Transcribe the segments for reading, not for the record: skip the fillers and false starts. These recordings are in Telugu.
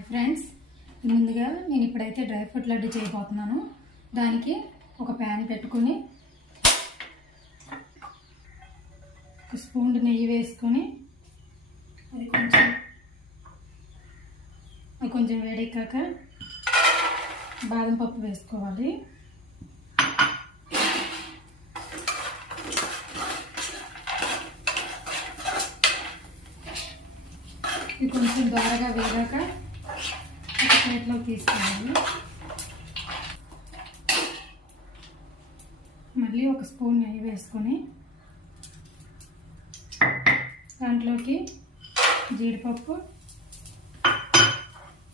హాయ్ ఫ్రెండ్స్, ముందుగా నేను ఇప్పుడైతే డ్రై ఫ్రూట్ లడ్డు చేయబోతున్నాను. దానికి ఒక ప్యాన్ పెట్టుకొని ఒక స్పూన్ నెయ్యి వేసుకొని అది కొంచెం వేడెక్కాక బాదం పప్పు వేసుకోవాలి. ఇది కొంచెం ద్వారగా వేగాక ఒక ప్లేట్లోకి తీసుకోవాలి. మళ్ళీ ఒక స్పూన్ నెయ్యి వేసుకొని దాంట్లోకి జీడిపప్పు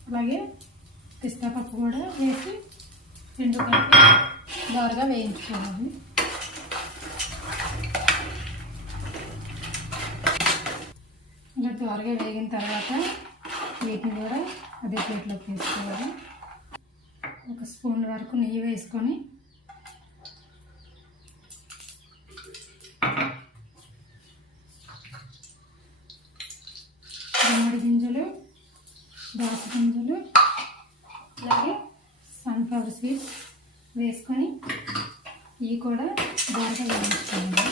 అలాగే పిస్తా పప్పు కూడా వేసి రెండు కలిపి ద్వారగా వేయించుకోవాలి. ఇంకా త్వరగా వేగిన తర్వాత వీటిని కూడా అదే ప్లేట్లోకి తీసుకోవాలి. ఒక స్పూన్ వరకు నెయ్యి వేసుకొని గుమ్మడి గింజలు, దోస గింజలు అలాగే సన్ఫ్లవర్ సీడ్స్ వేసుకొని ఇవి కూడా బాగా వేయించుకోవాలి.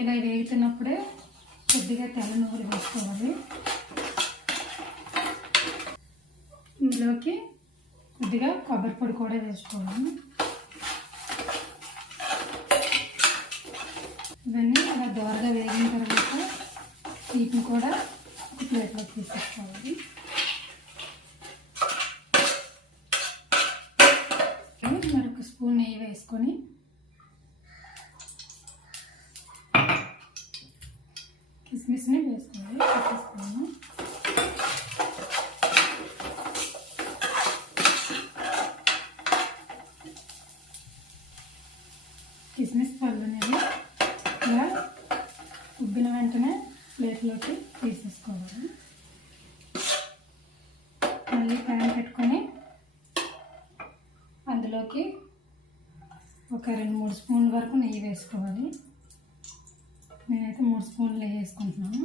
ఇలా వేగుతున్నప్పుడే కొద్దిగా తెల్ల నువ్వులు వేసుకోవాలి. ఇందులోకి కొద్దిగా కొబ్బరి పొడి కూడా వేసుకోవాలి. ఇవన్నీ అలా దోరగా వేగిన తర్వాత వీటిని కూడా ఒక ప్లేట్లోకి తీసేసుకోవాలి. మరొక స్పూన్ నెయ్యి వేసుకొని కిస్మిస్ని వేసుకోవాలి. పట్టేసుకున్నాను. కిస్మిస్ పళ్ళు అనేది ఇలా ఉబ్బిన వెంటనే ప్లేట్లోకి తీసేసుకోవాలి. మళ్ళీ ప్యాన్ పెట్టుకొని అందులోకి ఒక 2-3 స్పూన్ల వరకు నెయ్యి వేసుకోవాలి. నేనైతే 3 స్పూన్లు వేసుకుంటున్నాను.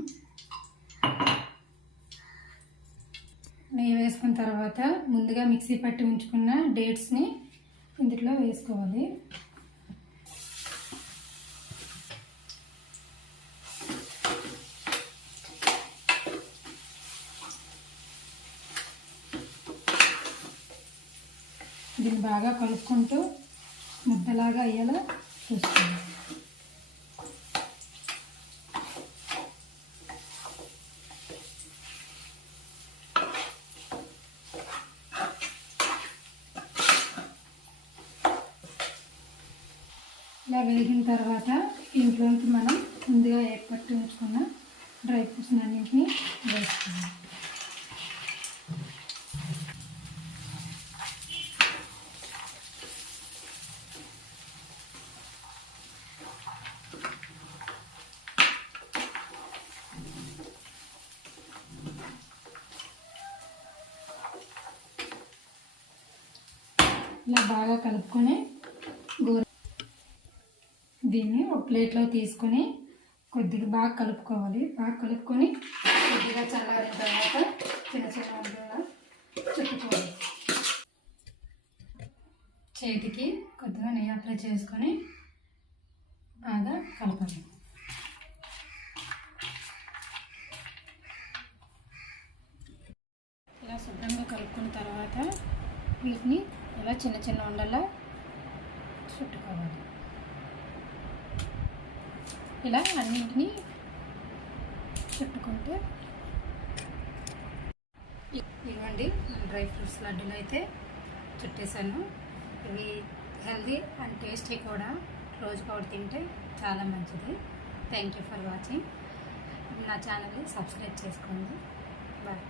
నెయ్యి వేసుకున్న తర్వాత ముందుగా మిక్సీ పట్టి ఉంచుకున్న డేట్స్ని ఇందులో వేసుకోవాలి. దీన్ని బాగా కలుపుకుంటూ ముద్దలాగా అయ్యేలా చూసుకోవాలి. ఇలా వేగిన తర్వాత ఇంట్లోకి మనం ముందుగా ఏర్పట్టి ఉంచుకున్న డ్రై ఫ్రూట్స్ అన్నింటినీ వేసుకోవాలి. ఇలా బాగా కలుపుకొని దీన్ని ఒక ప్లేట్లో తీసుకొని కొద్దిగా బాగా కలుపుకోవాలి. బాగా కలుపుకొని కొద్దిగా చల్లారిన తర్వాత చిన్న చిన్న వంటలా చుట్టుకోవాలి. చేతికి కొద్దిగా నెయ్యి అప్లై చేసుకొని బాగా కలపాలి. ఇలా శుభ్రంగా కలుపుకున్న తర్వాత వీటిని ఇలా చిన్న చిన్న ఉండలా చుట్టుకోవాలి. ఇలా అన్నింటినీ చుట్టుకుంటే ఇవ్వండి డ్రై ఫ్రూట్స్ లడ్డూలు అయితే చుట్టేసాను. ఇవి హెల్దీ అండ్ టేస్టీ కూడా. రోజుకొకటి తింటే చాలా మంచిది. Thank you for watching. నా ఛానల్ని సబ్స్క్రైబ్ చేసుకోండి. బాయ్.